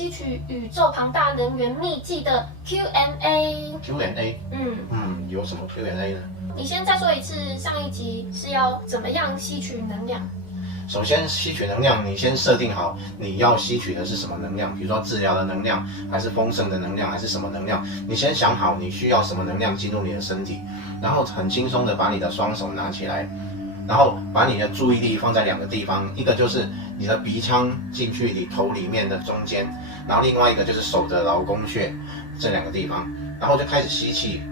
吸取宇宙庞大能源秘技的 Q&A。Q&A， 有什么 Q&A 呢？你先再说一次，上一集是要怎么样吸取能量？首先，吸取能量，你先设定好你要吸取的是什么能量，比如说治疗的能量，还是丰盛的能量，还是什么能量？你先想好你需要什么能量进入你的身体，然后很轻松的把你的双手拿起来，然后把你的注意力放在2个地方，一个就是你的鼻腔进去你头里面的中间，然后另外一个就是手的劳宫穴这2个地方，然后就开始吸气。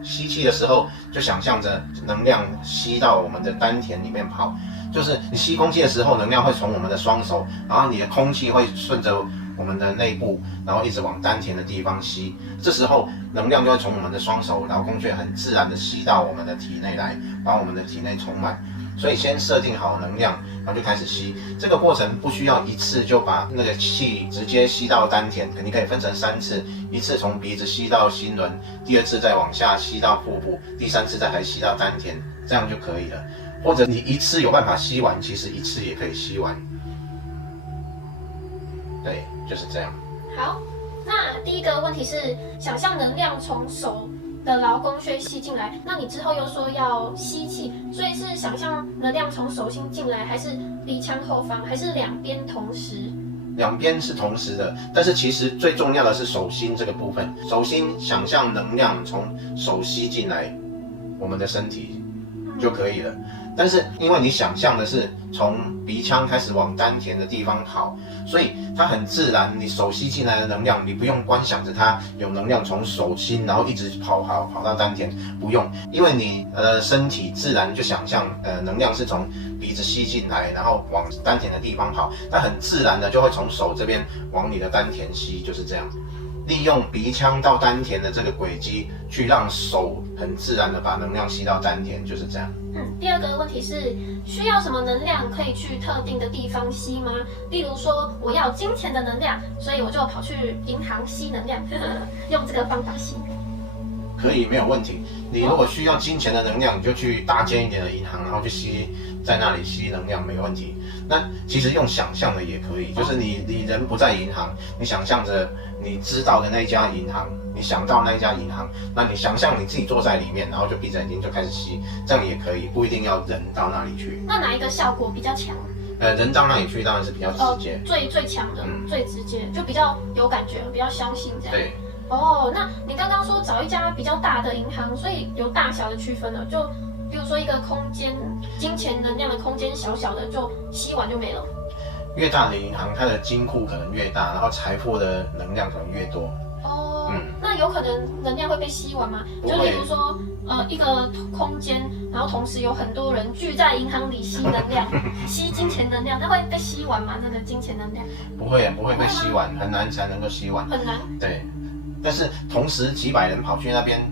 吸气的时候，就想象着能量吸到我们的丹田里面跑，就是你吸空气的时候，能量会从我们的双手，然后你的空气会顺着我们的内部，然后一直往丹田的地方吸。这时候能量就会从我们的双手劳宫穴很自然的吸到我们的体内来，把我们的体内充满。所以先设定好能量，然后就开始吸。这个过程不需要一次就把那个气直接吸到丹田，你可以分成3次，一次从鼻子吸到心轮，第2次再往下吸到腹部，第3次再还吸到丹田，这样就可以了。或者你一次有办法吸完，其实1次也可以吸完。对，就是这样。好，那第一个问题是，想象能量从手的劳宫穴吸进来，那你之后又说要吸气，所以是想象能量从手心进来，还是鼻腔后方，还是2边同时？2边是同时的，但是其实最重要的是手心这个部分。手心想象能量从手吸进来我们的身体就可以了。但是因为你想象的是从鼻腔开始往丹田的地方跑，所以它很自然，你手吸进来的能量，你不用观想着它有能量从手心然后一直跑到丹田，不用，因为你身体自然就想象能量是从鼻子吸进来，然后往丹田的地方跑，它很自然的就会从手这边往你的丹田吸，就是这样。利用鼻腔到丹田的这个轨迹，去让手很自然的把能量吸到丹田，就是这样。第二个问题是，需要什么能量可以去特定的地方吸吗？例如说，我要金钱的能量，所以我就跑去银行吸能量，用这个方法吸。可以，没有问题。你如果需要金钱的能量，你就去大间一点的银行，然后去吸，在那里吸能量，没问题。那其实用想象的也可以，就是你人不在银行，你想象着你知道的那家银行，你想到那一家银行，那你想象你自己坐在里面，然后就闭着眼睛就开始吸，这样也可以，不一定要人到那里去。那哪一个效果比较强？人到那里去当然是比较直接，最强的，最直接，就比较有感觉，比较相信这样。对。那你刚刚说找一家比较大的银行，所以有大小的区分了，就比如说一个空间，金钱能量的空间小小的，就吸完就没了。越大的银行，它的金库可能越大，然后财富的能量可能越多。那有可能能量会被吸完吗？就例如说，一个空间，然后同时有很多人聚在银行里吸能量，吸金钱能量，那会被吸完吗？那个金钱能量？不会被吸完，很难才能够吸完。很难。对，但是同时几百人跑去那边，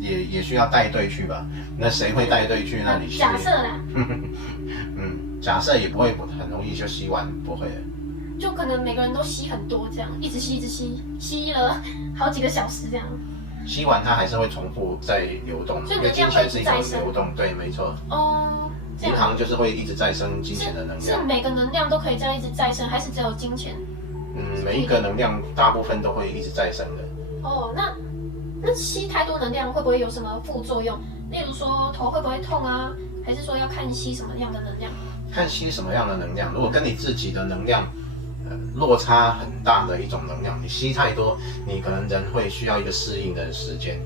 也需要带队去吧？那谁会带队去那里吸？假设啦。假设也不会很容易就吸完，不会的。就可能每个人都吸很多，这样一直吸，吸了好几个小时这样。吸完它还是会重复再流动，因为金钱是一种流动，对，没错。银行就是会一直再生金钱的能量。是每个能量都可以这样一直再生，还是只有金钱？每一个能量大部分都会一直再生的。那吸太多能量会不会有什么副作用？例如说头会不会痛啊？还是说要看吸什么样的能量？看吸什么样的能量，如果跟你自己的能量落差很大的一种能量，你吸太多，你可能人会需要一个适应的时间。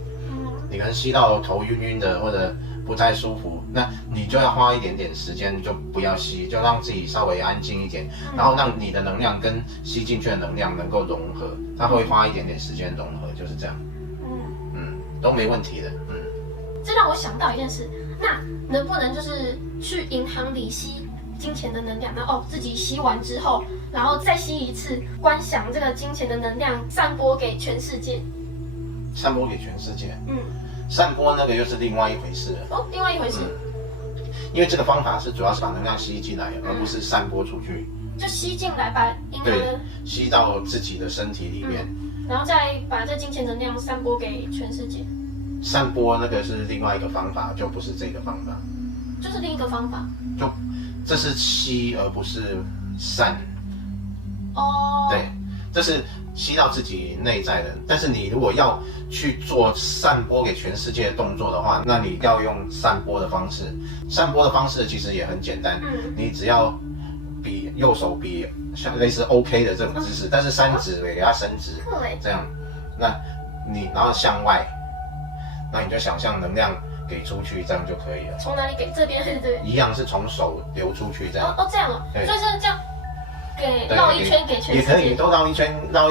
你可能吸到头晕晕的或者不太舒服，那你就要花一点点时间，就不要吸，就让自己稍微安静一点，然后让你的能量跟吸进去的能量能够融合，它会花一点点时间融合，就是这样。都没问题的。这让我想到一件事，那能不能就是去银行里吸金钱的能量，然后自己吸完之后，然后再吸一次，观想这个金钱的能量散播给全世界？散播给全世界？散播那个又是另外一回事了。另外一回事。因为这个方法是主要是把能量吸进来，而不是散播出去。就吸进来，把银行的吸到自己的身体里面，然后再把这金钱能量散播给全世界。散播那个是另外一个方法，就不是这个方法。就是另一个方法。就这是吸而不是散。对，这是吸到自己内在的。但是你如果要去做散播给全世界的动作的话，那你要用散播的方式。散播的方式其实也很简单，你只要比右手比像类似 OK 的这种姿势，但是三指给它伸直，这样，那你然后向外，那你就想象能量给出去，这样就可以了。从哪里给？这边还是这边？一样是从手流出去这样。这样哦，所以是这样。绕一圈给全世界，也可以，都绕一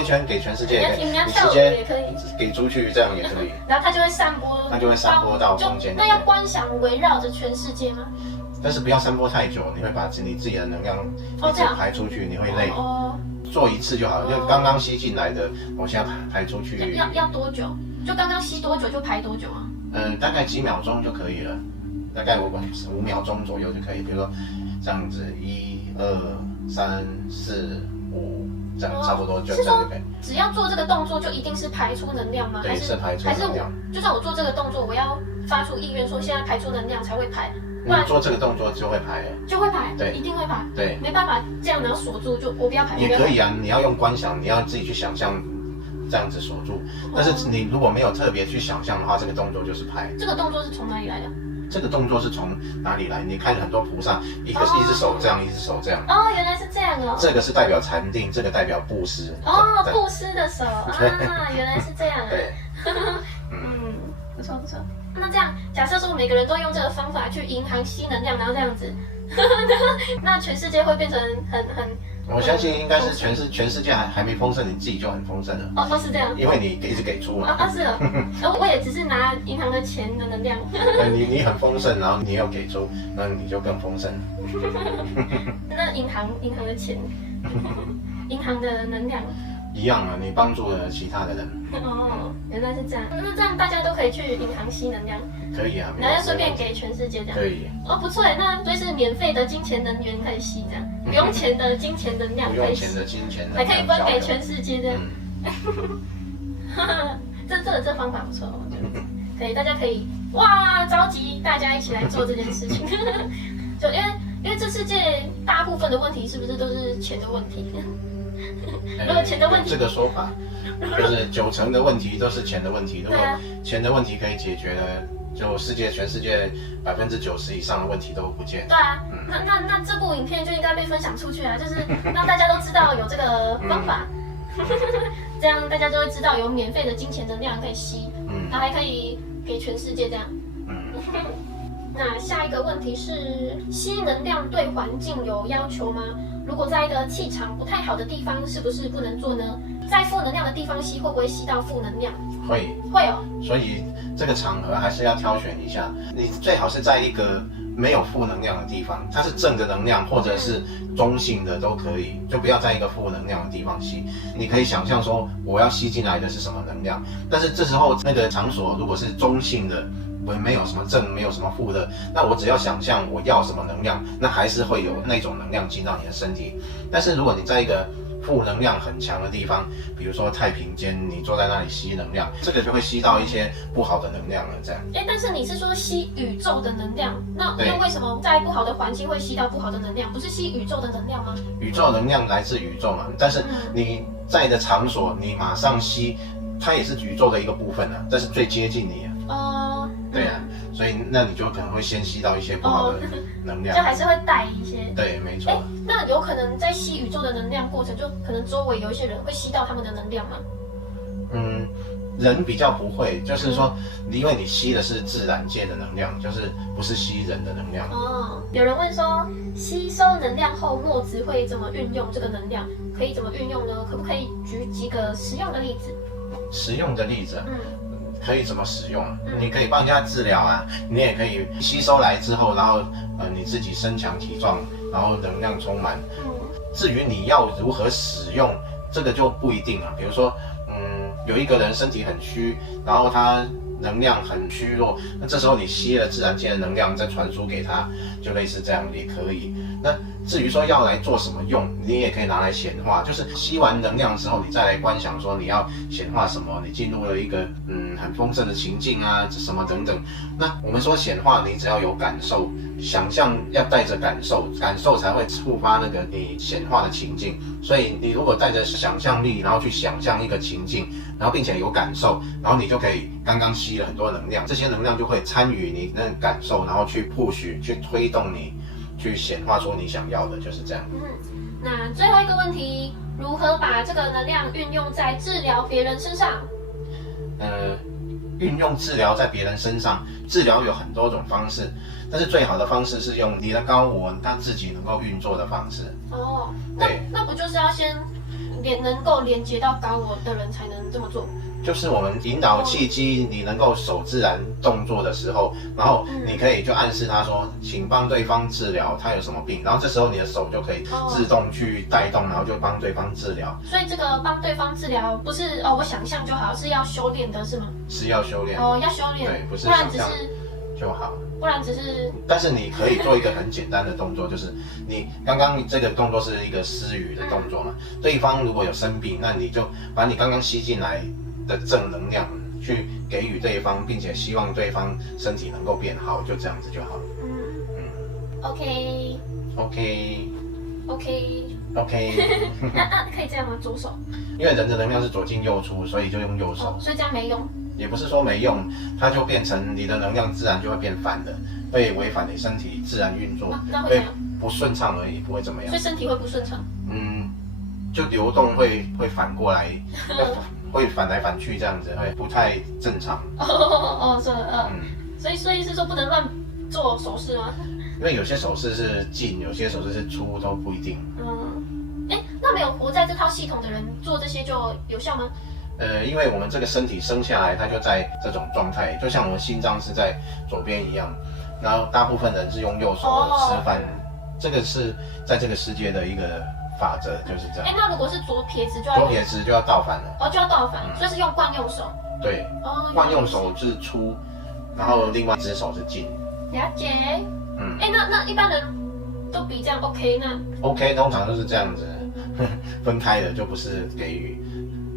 圈给全世界，你要跳舞也可以，给出去这样也可以。然后它就会散播，到空间。那要观想围绕着全世界吗？但是不要散播太久，你会把你自己的能量一直排出去，你会累。做一次就好了，就刚刚吸进来的，我现在排出去。要多久？就刚刚吸多久就排多久啊？大概几秒钟就可以了，大概5秒钟左右就可以。比如说这样子，1、2、3、4、5，这样差不多就这样就可以。只要做这个动作就一定是排出能量吗？对，是排出能量。就算我做这个动作，我要发出意愿说现在排出能量才会排。你做这个动作就会排了，就会排，对，一定会排，对，没办法这样然后锁住，就我不要排。也可以啊，你要用观想，你要自己去想象这样子锁住。但是你如果没有特别去想象的话，这个动作就是排。这个动作是从哪里来的？这个动作是从哪里来？你看很多菩萨，一只手这样，一只手这样。哦，原来是这样哦。这个是代表禅定，这个代表布施。哦，布施的手啊，原来是这样。对。不错不错。那这样，假设说每个人都用这个方法去银行吸能量，然后这样子，那全世界会变成很。我相信应该是全世界还没丰盛，你自己就很丰盛了。哦，是这样。因为你一直给出嘛。是哦。我也只是拿银行的钱的能量。你很丰盛，然后你又给出，那你就更丰盛。那银行的钱，银行的能量。一样啊，你帮助了其他的人。哦，原来是这样。那这样大家都可以去银行吸能量。可以啊。然后顺便给全世界这样。可以。不错哎，那所以是免费的金钱能源可以吸这样，不用钱的金钱能量可以吸。不用钱的金钱能还量。可以分给全世界这样。这方法不错，我觉得可以，大家可以召集大家一起来做这件事情。就因为这世界大部分的问题是不是都是钱的问题？如果钱的问题，这个说法就是90%的问题都是钱的问题。如果钱的问题可以解决了，就全世界90%以上的问题都不见。对啊，那这部影片就应该被分享出去啊，就是让大家都知道有这个方法，这样大家就会知道有免费的金钱能量可以吸，然后还可以给全世界这样。那下一个问题是，吸能量对环境有要求吗？如果在一个气场不太好的地方，是不是不能做呢？在负能量的地方吸，会不会吸到负能量？会哦。所以这个场合还是要挑选一下，你最好是在一个没有负能量的地方，它是正的能量或者是中性的都可以，就不要在一个负能量的地方吸。你可以想象说，我要吸进来的是什么能量，但是这时候那个场所如果是中性的，没有什么正，没有什么负的，那我只要想象我要什么能量，那还是会有那种能量进到你的身体。但是如果你在一个负能量很强的地方，比如说太平间，你坐在那里吸能量，这个就会吸到一些不好的能量了。这样。但是你是说吸宇宙的能量，那为什么在不好的环境会吸到不好的能量？不是吸宇宙的能量吗？宇宙能量来自宇宙嘛，但是你在的场所，你马上吸，它也是宇宙的一个部分啊，这是最接近你啊。对啊，所以那你就可能会先吸到一些不好的能量，就还是会带一些。对，没错。那有可能在吸宇宙的能量过程，就可能周围有一些人会吸到他们的能量吗？人比较不会，就是说，因为你吸的是自然界的能量，就是不是吸人的能量。有人问说，吸收能量后，墨子会怎么运用这个能量？可以怎么运用呢？可不可以举几个实用的例子？实用的例子，可以怎么使用？你可以帮人家治疗啊，你也可以吸收来之后，然后你自己身强体壮，然后能量充满。至于你要如何使用，这个就不一定了。比如说，有一个人身体很虚，然后他能量很虚弱，那这时候你吸了自然界的能量再传输给他，就类似这样也可以。那至于说要来做什么用，你也可以拿来显化，就是吸完能量之后，你再来观想说你要显化什么，你进入了一个很丰盛的情境啊，什么等等。那我们说显化，你只要有感受，想象要带着感受，感受才会触发那个你显化的情境。所以你如果带着想象力，然后去想象一个情境，然后并且有感受，然后你就可以刚刚吸了很多能量，这些能量就会参与你那个感受，然后去 push 去推动你去显化出你想要的，就是这样。那最后一个问题，如何把这个能量运用在治疗别人身上？运用治疗在别人身上，治疗有很多种方式，但是最好的方式是用你的高我他自己能够运作的方式。哦，对，那不就是要先能够连接到高我的人才能这么做？就是我们引导契机，你能够手自然动作的时候，然后你可以就暗示他说，请帮对方治疗他有什么病，然后这时候你的手就可以自动去带动，然后就帮对方治疗。所以这个帮对方治疗不是我想象就好，是要修炼的是吗？是要修炼要修炼，对，不是不然只想象是就好。不然只是，但是你可以做一个很简单的动作，就是你刚刚这个动作是一个施予的动作嘛，对方如果有生病，那你就把你刚刚吸进来的正能量去给予对方，并且希望对方身体能够变好，就这样子就好了。OK， 那可以这样吗？左手？因为人的能量是左进右出，所以就用右手。所以这样没用。也不是说没用，它就变成你的能量自然就会变反的，会违反你身体自然运作，那会怎样？不顺畅而已，不会怎么样。所以身体会不顺畅？就流动会反过来，会反来反去这样子，会不太正常。所以是说不能乱做手势吗？因为有些手势是进，有些手势是出，都不一定。那没有活在这套系统的人做这些就有效吗？因为我们这个身体生下来，它就在这种状态，就像我们心脏是在左边一样，然后大部分人是用右手吃饭，这个是在这个世界的一个法则，就是这样。那如果是左撇子就要倒反了。就要倒反，所以是用惯用手。对，惯用手是出，然后另外一只手是进。了解。那一般人都比这样 OK 那 OK 通常都是这样子分开的，就不是给予。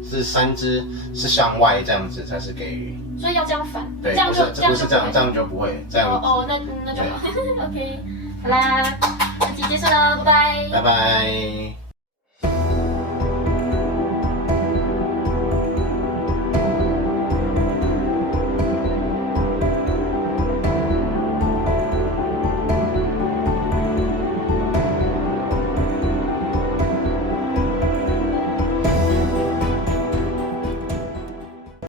是3只是向外这样子才是给予，所以要这样反，对，这样就不会这样。那就好。OK， 好啦，这集结束了，拜拜。拜拜。